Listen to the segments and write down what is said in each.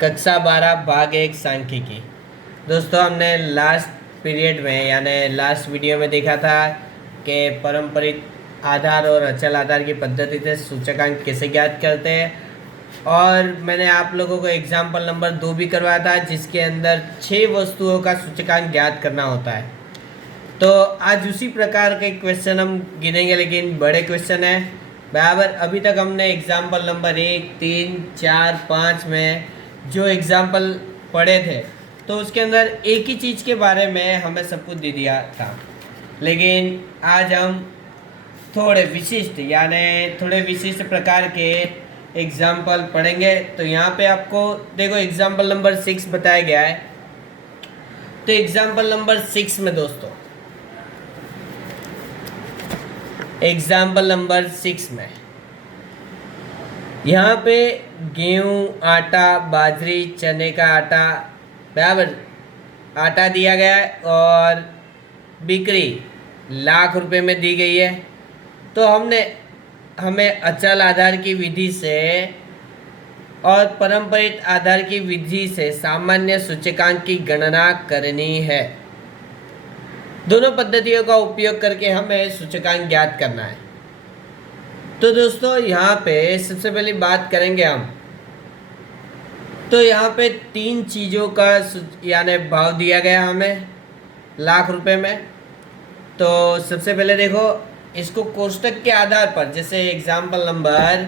कक्षा 12 भाग 1 सांख्यिकी। दोस्तों, हमने लास्ट पीरियड में यानी लास्ट वीडियो में देखा था कि पारंपरिक आधार और अचल आधार की पद्धति से सूचकांक कैसे ज्ञात करते हैं, और मैंने आप लोगों को एग्जाम्पल नंबर 2 भी करवाया था जिसके अंदर 6 वस्तुओं का सूचकांक ज्ञात करना होता है। तो आज उसी प्रकार के क्वेश्चन हम गिनेंगे, लेकिन बड़े क्वेश्चन है बराबर। अभी तक हमने एग्जाम्पल नंबर 1, 3, 4, 5 में जो एग्जाम्पल पढ़े थे तो उसके अंदर एक ही चीज़ के बारे में हमें सब कुछ दे दिया था, लेकिन आज हम थोड़े विशिष्ट प्रकार के एग्जाम्पल पढ़ेंगे। तो यहाँ पे आपको देखो एग्जाम्पल नंबर 6 बताया गया है। तो एग्जाम्पल नंबर 6 में दोस्तों, एग्जाम्पल नंबर 6 में यहाँ पे गेहूँ, आटा, बाजरी, चने का आटा बराबर आटा दिया गया है और बिक्री लाख रुपए में दी गई है। तो हमें अचल आधार की विधि से और पारंपरिक आधार की विधि से सामान्य सूचकांक की गणना करनी है। दोनों पद्धतियों का उपयोग करके हमें सूचकांक ज्ञात करना है। तो दोस्तों, यहाँ पे सबसे पहली बात करेंगे हम। तो यहाँ पे 3 चीज़ों का यानी भाव दिया गया हमें लाख रुपए में। तो सबसे पहले देखो, इसको कोष्टक के आधार पर, जैसे एग्जाम्पल नंबर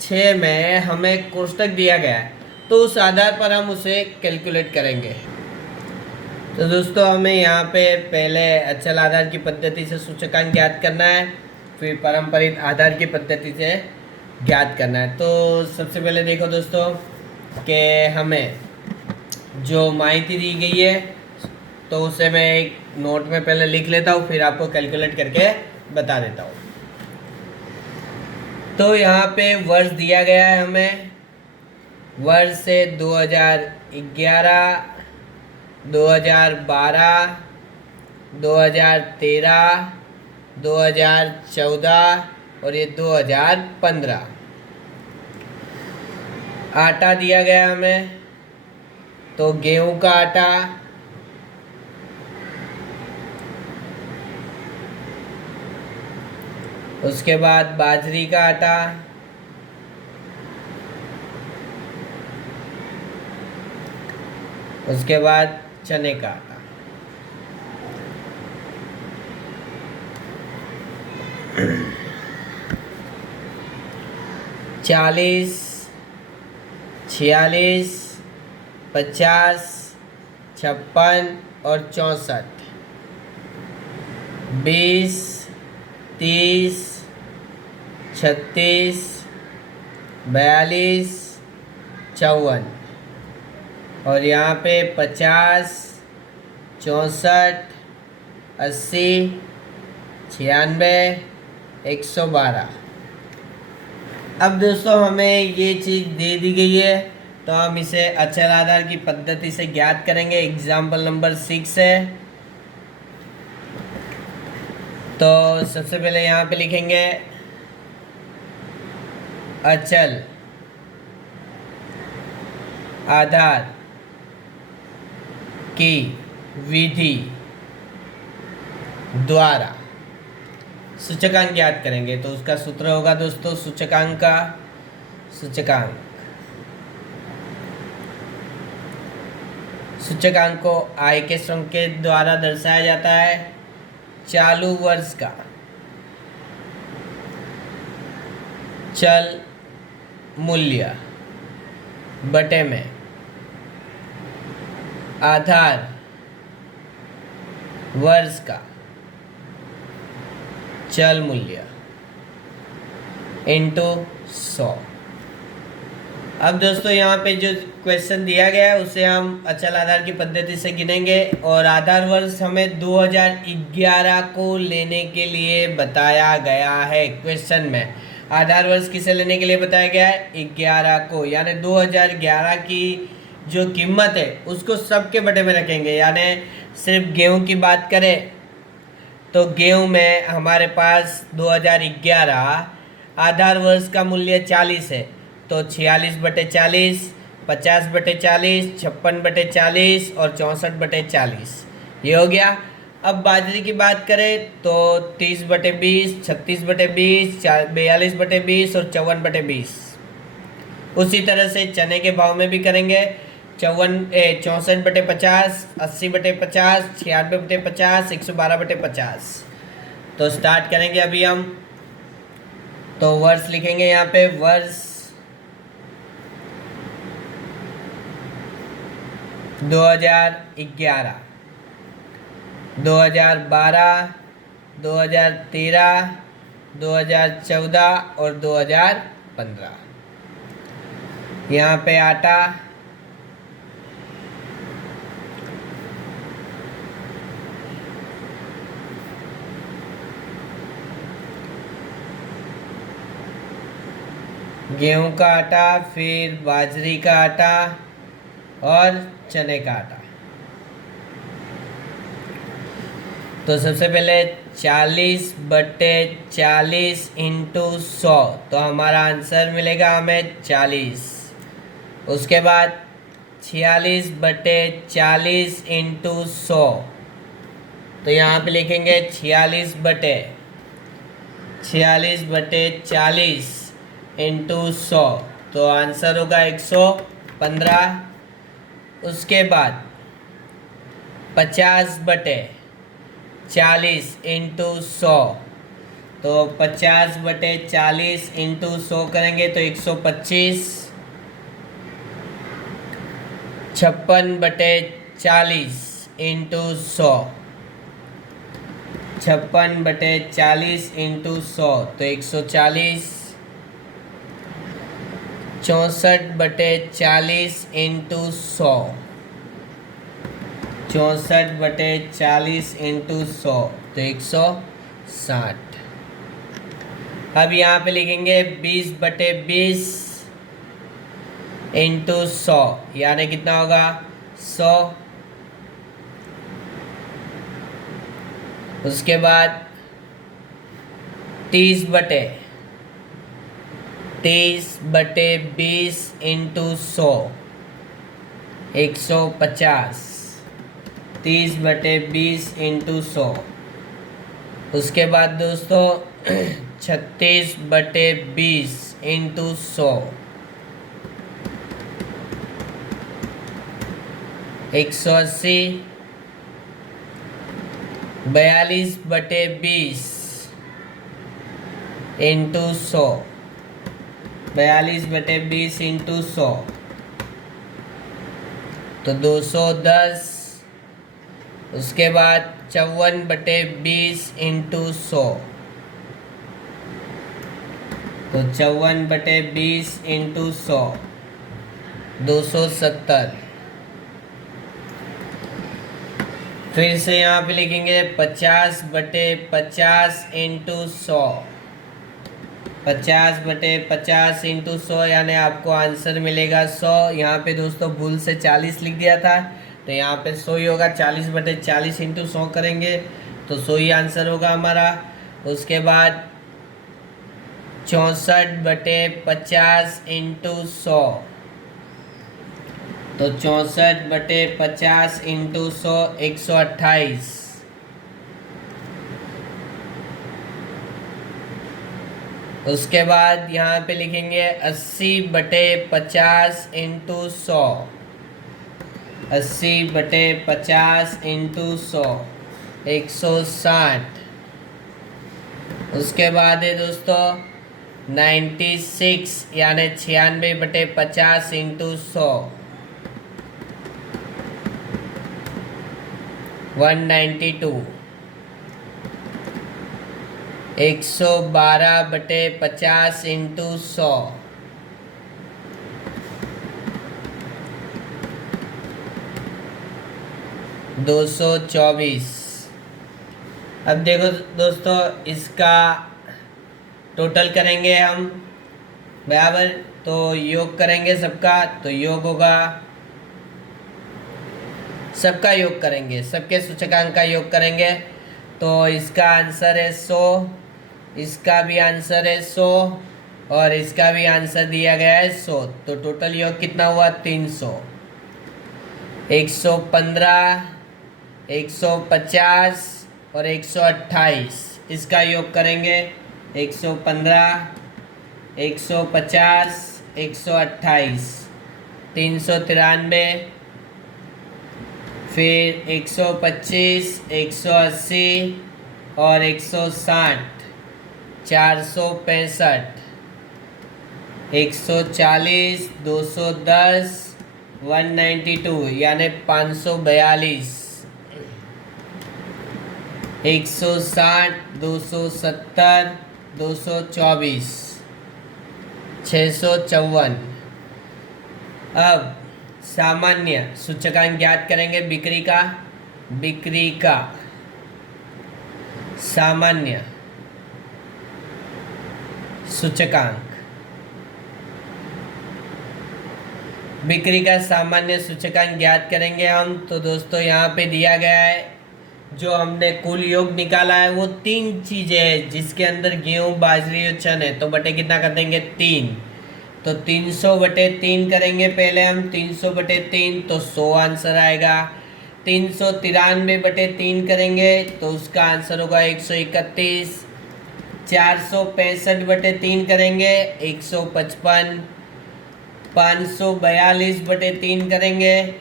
6 में हमें कोष्टक दिया गया है तो उस आधार पर हम उसे कैलकुलेट करेंगे। तो दोस्तों, हमें यहाँ पे पहले अचल आधार की पद्धति से सूचकांक ज्ञात करना है, फिर पारंपरिक आधार की पद्धति से ज्ञात करना है। तो सबसे पहले देखो दोस्तों कि हमें जो माहिती दी गई है तो उसे मैं एक नोट में पहले लिख लेता हूँ, फिर आपको कैलकुलेट करके बता देता हूँ। तो यहाँ पे वर्ष दिया गया है हमें। वर्ष से 2011, 2012, 2013, 2014 और ये 2015। आटा दिया गया हमें, तो गेहूं का आटा, उसके बाद बाजरी का आटा, उसके बाद चने का आटा। चालीस, 46, 50, 56 और 64, 20, 30, 36, 42, 54 और यहाँ पे 50, 64, 80, 96, 112। अब दोस्तों, हमें ये चीज़ दे दी गई है तो हम इसे अचल आधार की पद्धति से ज्ञात करेंगे। एग्जाम्पल नंबर 6 है। तो सबसे पहले यहाँ पे लिखेंगे अचल आधार की विधि द्वारा सूचकांक ज्ञात करेंगे। तो उसका सूत्र होगा दोस्तों सूचकांक का। सूचकांक को आय के संकेत द्वारा दर्शाया जाता है। चालू वर्ष का चल मूल्य बटे में आधार वर्ष का चल मूल्य इंटू 100। अब दोस्तों, यहाँ पे जो क्वेश्चन दिया गया है उसे हम अचल आधार की पद्धति से गिनेंगे और आधार वर्ष हमें 2011 को लेने के लिए बताया गया है। क्वेश्चन में आधार वर्ष किसे लेने के लिए बताया गया है? 11 को, यानी 2011 की जो कीमत है उसको सबके बटे में रखेंगे। यानी सिर्फ गेहूं की बात करें तो गेहूं में हमारे पास 2011 आधार वर्ष का मूल्य 40 है, तो 46/40, 50/40, 56/40 और 64/40, ये हो गया। अब बाजरे की बात करें तो 30/20, 36/20, 42/20 और 54/20। उसी तरह से चने के भाव में भी करेंगे। 64/50, 80/50, 96/50, 112/50। तो स्टार्ट करेंगे अभी हम। तो वर्ष लिखेंगे यहाँ पे, वर्ष 2011, 2012, 2013, 2014 और 2015। यहाँ पे आटा गेहूं का आटा, फिर बाजरी का आटा और चने का आटा। तो सबसे पहले 40/40 इंटू 100, तो हमारा आंसर मिलेगा हमें 40। उसके बाद 46/40 इंटू 100, तो यहाँ पे लिखेंगे 46/40 इंटू 100, तो आंसर होगा 115। उसके बाद 50/40 इंटू 100, तो 50/40 इंटू 100 करेंगे तो 125। 56/40 इंटू 100, 56/40 इंटू 100, तो 140। 64/40 इंटू 100, 64/40 इंटू 100, तो 160। अब यहाँ पे लिखेंगे 20/20 इंटू 100, यानी कितना होगा 100। उसके बाद 30/20 इंटू 100, 150। 30/20 इंटू 100। उसके बाद दोस्तों 36/20 इंटू 100, 180। 42/20 इंटू 100, 42/20 इंटू 100, तो 210। उसके बाद 54/20 इंटू 100, तो 54/20 इंटू 100, 270। फिर से यहाँ पे लिखेंगे 50/50 इंटू 100, 50/50 इंटू 100, यानी आपको आंसर मिलेगा 100। यहाँ पे दोस्तों भूल से 40 लिख दिया था, तो यहाँ पे 100 ही होगा। 40/40 इंटू 100 करेंगे तो 100 ही आंसर होगा हमारा। उसके बाद 64/50 इंटू 100, तो 64/50 इंटू 100, 128। उसके बाद यहाँ पे लिखेंगे 80/50 इंटू 100, 80/50 इंटू 100, 160। उसके बाद है दोस्तों 96, यानी 96/50 इंटू 100, 192। 112/50 इंटू 100, 224। अब देखो दोस्तों, इसका टोटल करेंगे हम बराबर, तो योग करेंगे सबका, तो योग होगा, सबका योग करेंगे, सबके सूचकांक का योग करेंगे, तो इसका आंसर है 100, इसका भी आंसर है 100, और इसका भी आंसर दिया गया है 100। तो टोटल योग कितना हुआ 300। 115, 150 और 128, इसका योग करेंगे। 115, 150, 128, 393, फिर 125, 180 और 160, 465, 140, 210, 192 यानी 542, 160, 270, 224, 654। अब सामान्य सूचकांक ज्ञात करेंगे बिक्री का। बिक्री का सामान्य सूचकांक, बिक्री का सामान्य सूचकांक ज्ञात करेंगे हम। तो दोस्तों यहाँ पे दिया गया है, जो हमने कुल योग निकाला है वो 3 चीज़ें हैं जिसके अंदर गेहूँ, बाजरी और चने। तो बटे कितना कर देंगे 3। तो 300 बटे 3 करेंगे पहले हम। 300 बटे 3 तो 100 आंसर आएगा। 393 बटे 3 करेंगे तो उसका आंसर होगा 131। 465 बटे 3 करेंगे 155। 542 बटे 3 करेंगे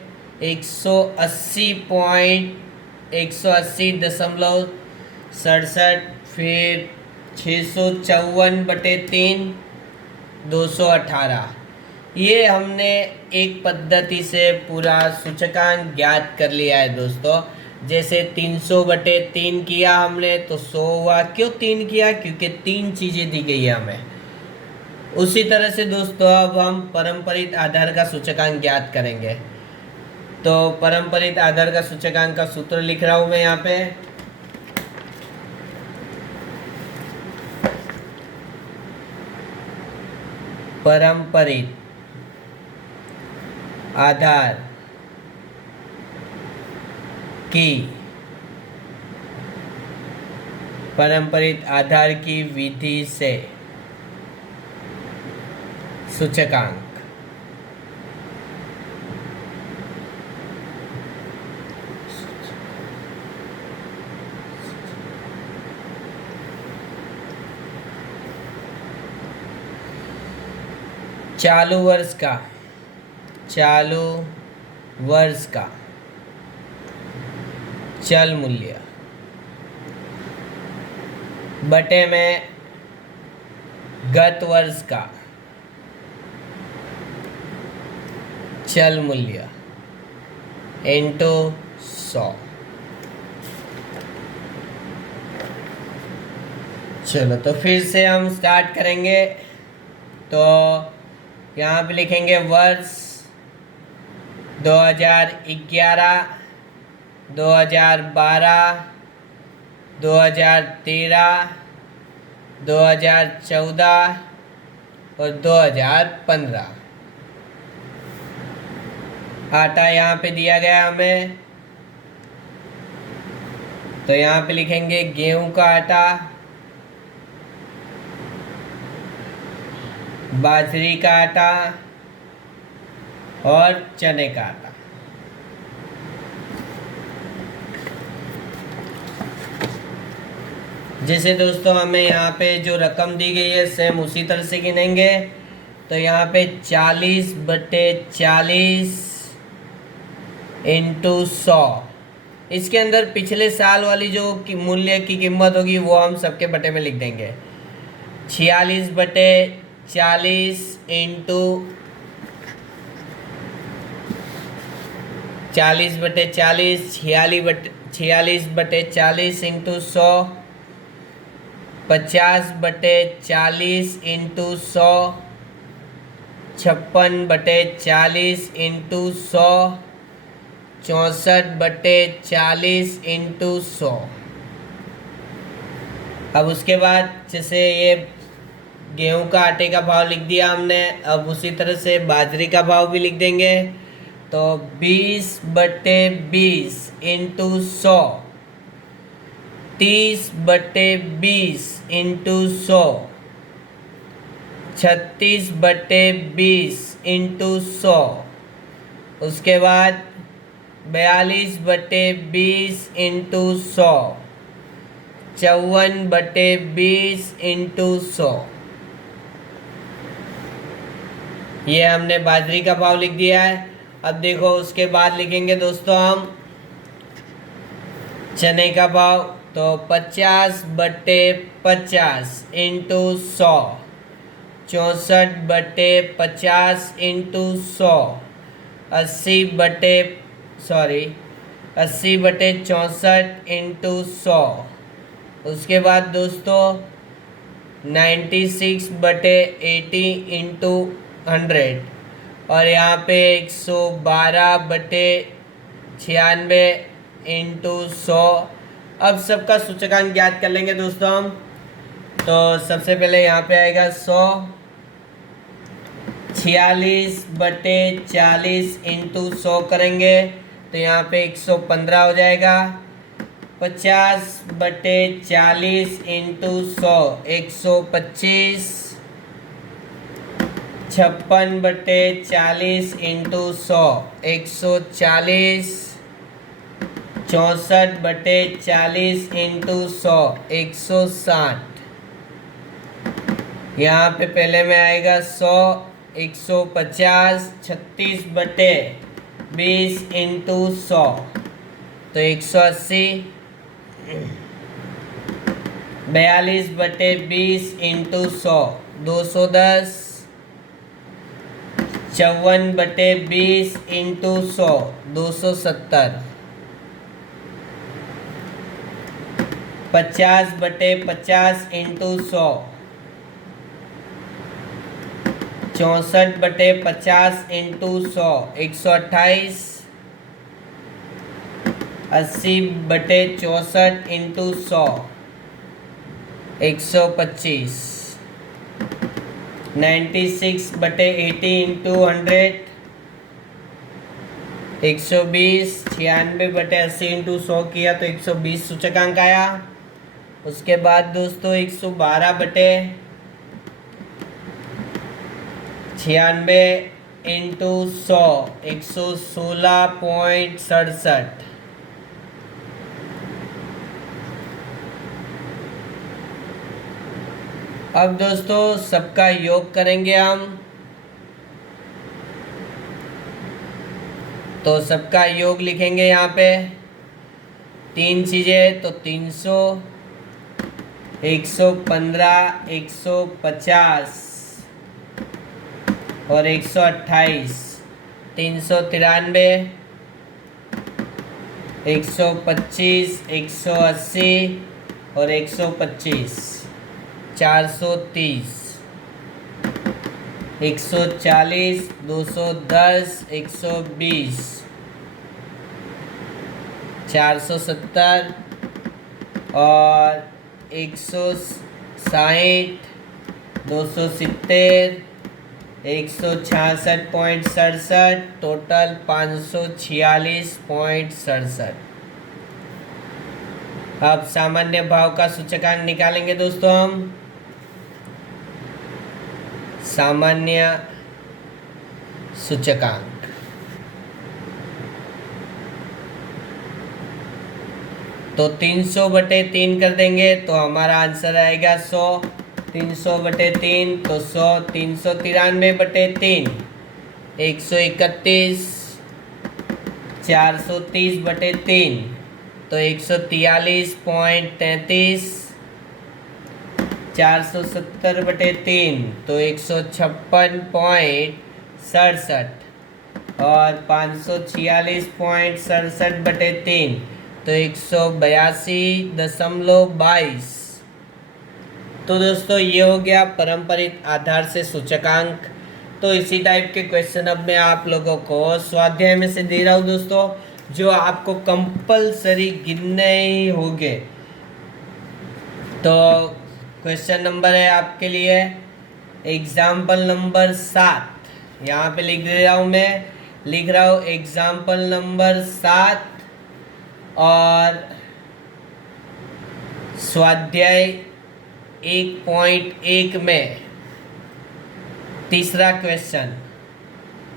180.67। फिर 654 बटे 3 218। ये हमने एक पद्धति से पूरा सूचकांक ज्ञात कर लिया है दोस्तों। जैसे 300 बटे 3 किया हमने तो 100 हुआ। क्यों 3 किया? क्योंकि 3 चीज़ें दी गई है हमें। उसी तरह से दोस्तों अब हम परंपरित आधार का सूचकांक ज्ञात करेंगे। तो परंपरित आधार का सूचकांक का सूत्र लिख रहा हूँ मैं यहाँ पे। परंपरित आधार की विधि से सूचकांक चालू वर्ष का चल मूल्य बटे में गत वर्ष का चल मूल्य इंटू 100। चलो तो फिर से हम स्टार्ट करेंगे। तो यहाँ पे लिखेंगे वर्ष 2011, 2012, 2013, 2014 और 2015। आटा यहाँ पे दिया गया हमें, तो यहाँ पे लिखेंगे गेहूं का आटा, बाजरी का आटा और चने का आटा। जैसे दोस्तों हमें यहाँ पे जो रकम दी गई है सेम उसी तरह से गिनेंगे। तो यहाँ पे 40 बटे 40 इंटू 100। इसके अंदर पिछले साल वाली जो मूल्य की कीमत होगी वो हम सबके बटे में लिख देंगे। 46 बटे 40 इंटू 40 बटे 40, 46 बटे 40 इंटू 100, 50 बटे 40 इंटू 100, 56 बटे 40 इंटू 100, 64 बटे 40 इंटू 100। अब उसके बाद जैसे ये गेहूं का आटे का भाव लिख दिया हमने, अब उसी तरह से बाजरी का भाव भी लिख देंगे। तो 20 बटे 20 इंटू 100, 30 बटे 20 इंटू 100, 36/20 इंटू 100। उसके बाद 42/20 इंटू 100। 54/20 इंटू 100। ये हमने बाजरी का भाव लिख दिया है। अब देखो उसके बाद लिखेंगे दोस्तों हम चने का भाव। तो 50/50 इंटू 100। 64/50 इंटू 100। 80/64 इंटू 100। उसके बाद दोस्तों 96/80 इंटू 100। और यहाँ पे 112/96 इंटू 100। अब सबका सूचकांक ज्ञात कर लेंगे दोस्तों हम। तो सबसे पहले यहाँ पे आएगा 100। 46/40 इंटू 100 करेंगे तो यहाँ पे 115 हो जाएगा। 50/40 इंटू 100 125। 56/40 इंटू 100 140। 64/40 इंटू 100 160। यहाँ पे पहले में आएगा 100 150। 36/20 इंटू 100 तो 180। 42/20 into 100 210। 54/20 into 100 270। 50/50 into 100। 64/50 into 100 128। 80/64 into 100 125। 96/80 into 100 120। 96/80 into 100 किया तो 120 सूचकांक आया। उसके बाद दोस्तों 112/96 इंटू 100 116.67। अब दोस्तों सबका योग करेंगे हम। तो सबका योग लिखेंगे यहाँ पे। 3 चीज़ें तो 300 115 150 और 128। 393 125 180 और 125। 430 140 210 120। 470 और 160 270 166.67 टोटल 546.67। अब सामान्य भाव का सूचकांक निकालेंगे दोस्तों हम। सामान्य सूचकांक तो 300/3 कर देंगे तो हमारा आंसर आएगा 100। 300/3 तो 100। 393/3 131। 430/3 तो 143.33। 470/3 तो 156.67 और 546.67/3 तो 182.22। तो दोस्तों ये हो गया पारंपरिक आधार से सूचकांक। तो इसी टाइप के क्वेश्चन अब मैं आप लोगों को स्वाध्याय में से दे रहा हूँ दोस्तों, जो आपको कंपलसरी गिनने ही होंगे। तो क्वेश्चन नंबर है आपके लिए एग्जाम्पल नंबर 7। यहाँ पे लिख रहा हूँ मैं, लिख रहा हूँ एग्जाम्पल नंबर 7 और स्वाध्याय 1.1 में तीसरा क्वेश्चन,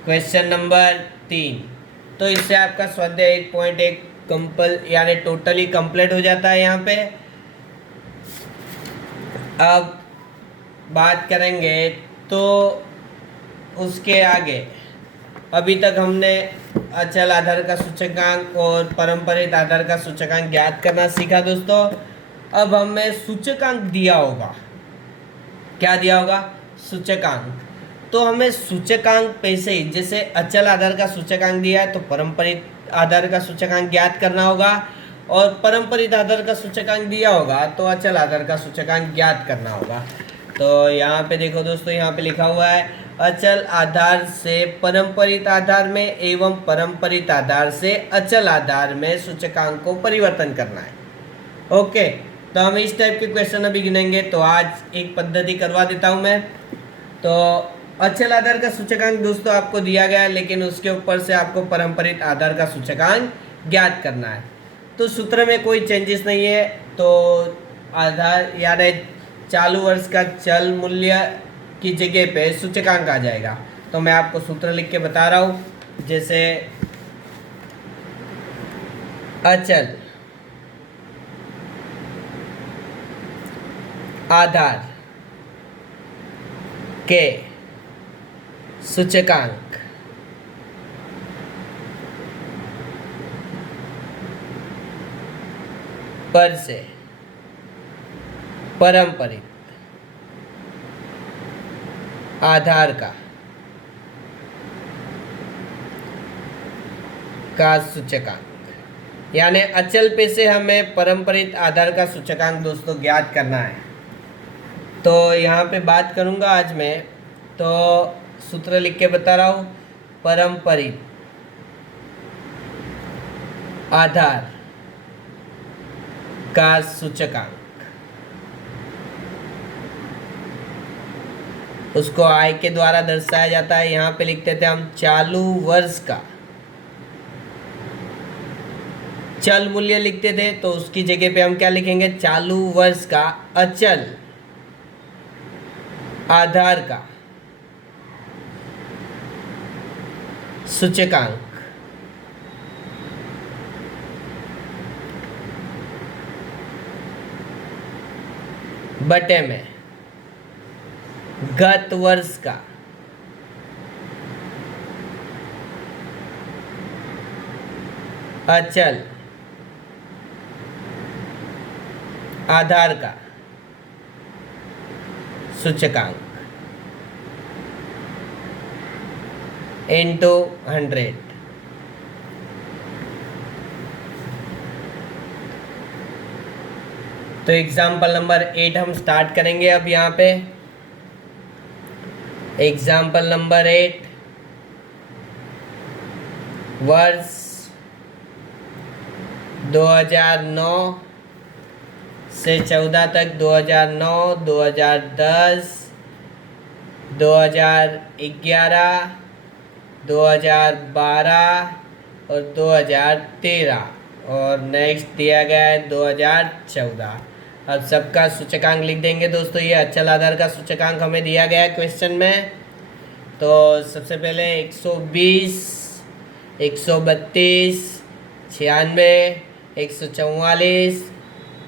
क्वेश्चन नंबर 3। तो इससे आपका स्वाध्याय 1.1 कंपल यानी टोटली कंप्लीट हो जाता है यहाँ पे। अब बात करेंगे तो उसके आगे, अभी तक हमने अचल आधार का सूचकांक और पारंपरिक आधार का सूचकांक ज्ञात करना सीखा दोस्तों। अब हमें सूचकांक दिया होगा, क्या दिया होगा? सूचकांक। तो हमें सूचकांक पैसे ही, जैसे अचल आधार का सूचकांक दिया है तो पारंपरिक आधार का सूचकांक ज्ञात करना होगा, और पारंपरिक आधार का सूचकांक दिया होगा तो अचल आधार का सूचकांक ज्ञात करना होगा। तो यहाँ पे देखो दोस्तों, यहाँ पे लिखा हुआ है अचल आधार से पारंपरिक आधार में एवं पारंपरिक आधार से अचल आधार में सूचकांक को परिवर्तन करना है। ओके, तो हम इस टाइप के क्वेश्चन अभी गिनेंगे। तो आज एक पद्धति करवा देता हूँ मैं। तो अचल आधार का सूचकांक दोस्तों आपको दिया गया है, लेकिन उसके ऊपर से आपको पारंपरिक आधार का सूचकांक ज्ञात करना है। तो सूत्र में कोई चेंजेस नहीं है। तो आधार यानी चालू वर्ष का चल मूल्य की जगह पे सूचकांक आ जाएगा। तो मैं आपको सूत्र लिख के बता रहा हूँ, जैसे अचल आधार के सूचकांक पर से पारंपरिक आधार का सूचकांक, यानी अचल पे से हमें पारंपरिक आधार का सूचकांक दोस्तों ज्ञात करना है। तो यहाँ पे बात करूँगा आज मैं, तो सूत्र लिख के बता रहा हूँ। पारंपरिक आधार का सूचकांक, उसको आय के द्वारा दर्शाया जाता है। यहाँ पे लिखते थे हम चालू वर्ष का चल मूल्य लिखते थे, तो उसकी जगह पे हम क्या लिखेंगे? चालू वर्ष का अचल आधार का सूचकांक बटे में गत वर्ष का अचल आधार का सूचकांक इंटू 100। तो एग्जाम्पल नंबर 8 हम स्टार्ट करेंगे अब यहाँ पे। एग्जाम्पल नंबर 8, वर्ष 2009 से 14 तक, 2009, 2010, 2011, 2012 और 2013, और नेक्स्ट दिया गया है 2014। अब सबका सूचकांक लिख देंगे दोस्तों। ये अचल आधार का सूचकांक हमें दिया गया है क्वेश्चन में। तो सबसे पहले 120, 132, 96, 144,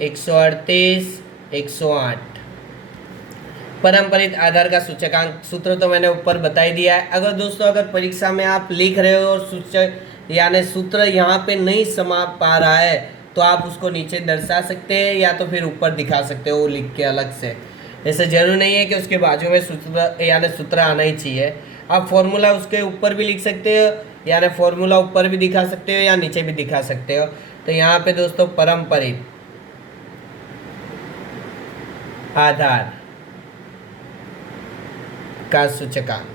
138, 108। पारंपरिक आधार का सूचकांक सूत्र तो मैंने ऊपर बता ही दिया है। अगर दोस्तों अगर परीक्षा में आप लिख रहे हो और सूचक यानी सूत्र यहाँ पे नहीं समा पा रहा है, तो आप उसको नीचे दर्शा सकते हैं या तो फिर ऊपर दिखा सकते हो लिख के अलग से। ऐसा जरूर नहीं है कि उसके बाजू में सूत्र यानी सूत्र आना ही चाहिए। आप फॉर्मूला उसके ऊपर भी लिख सकते हो, यानी फॉर्मूला ऊपर भी दिखा सकते हो या नीचे भी दिखा सकते हो। तो यहाँ पे दोस्तों पारंपरिक आधार का सूचकांक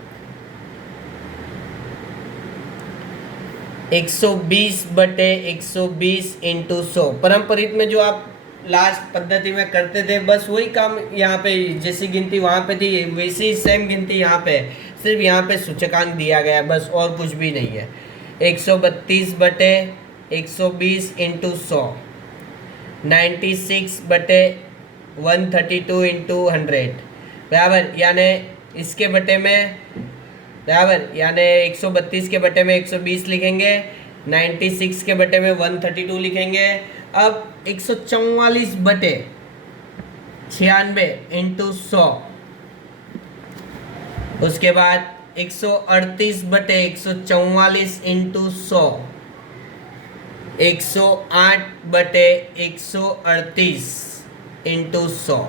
120 बटे 120 इंटू 100। पारंपरिक में जो आप लास्ट पद्धति में करते थे बस वही काम यहाँ पे, जैसी गिनती वहाँ पे थी वैसी ही सेम गिनती यहाँ पे, सिर्फ यहाँ पे सूचकांक दिया गया है बस, और कुछ भी नहीं है। 132 बटे 120 इंटू 100, 96 बटे 132 इंटू 100 बराबर, यानी इसके बटे में बराबर, यानी 132 के बटे में 120 लिखेंगे, 96 के बटे में 132 लिखेंगे। अब 144 बटे 96 इंटू 100, उसके बाद 138 बटे 144 इंटू 100, 108 बटे 138 इंटू 100।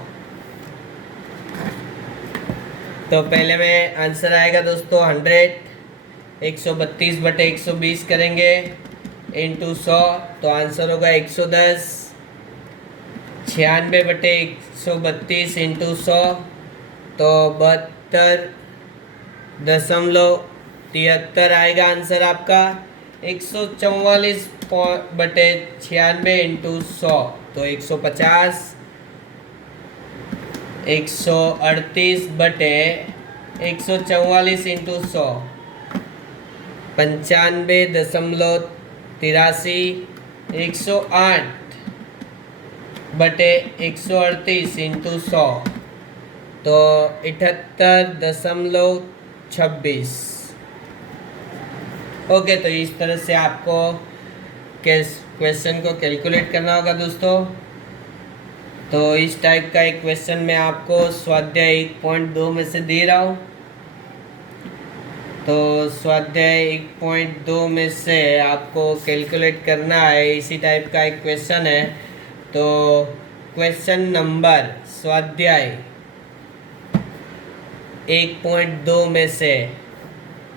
तो पहले में आंसर आएगा दोस्तों 100, 132 बटे 120 करेंगे इंटू 100, तो आंसर होगा 110। 96 बटे 132 इंटू 100, तो 72.73 आएगा आंसर आपका। 144 बटे 96 इंटू 100, तो 150। 138 बटे 144 इंटू 100, 95.83। 108 बटे 138 इंटू 100, तो 78.26। ओके, तो इस तरह से आपको क्वेश्चन को कैलकुलेट करना होगा दोस्तों। तो इस टाइप का एक क्वेश्चन मैं आपको स्वाध्याय 1.2 में से दे रहा हूँ। तो स्वाध्याय 1.2 में से आपको कैलकुलेट करना है, इसी टाइप का एक क्वेश्चन है। तो क्वेश्चन नंबर स्वाध्याय 1.2 में से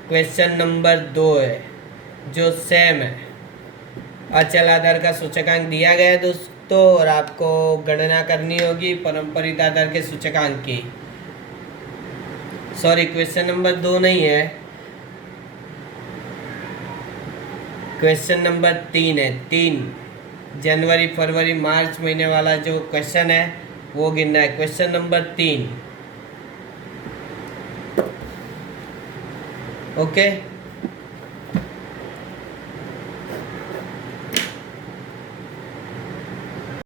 क्वेश्चन नंबर 2 है, जो सेम है। अचल आधार का सूचकांक दिया गया है दोस्तों, और आपको गणना करनी होगी पारंपरिक आधार के सूचकांक की। सॉरी, क्वेश्चन नंबर 2 नहीं है, क्वेश्चन नंबर 3 है। 3 जनवरी फरवरी मार्च महीने वाला जो क्वेश्चन है वो गिनना है, क्वेश्चन नंबर 3। ओके।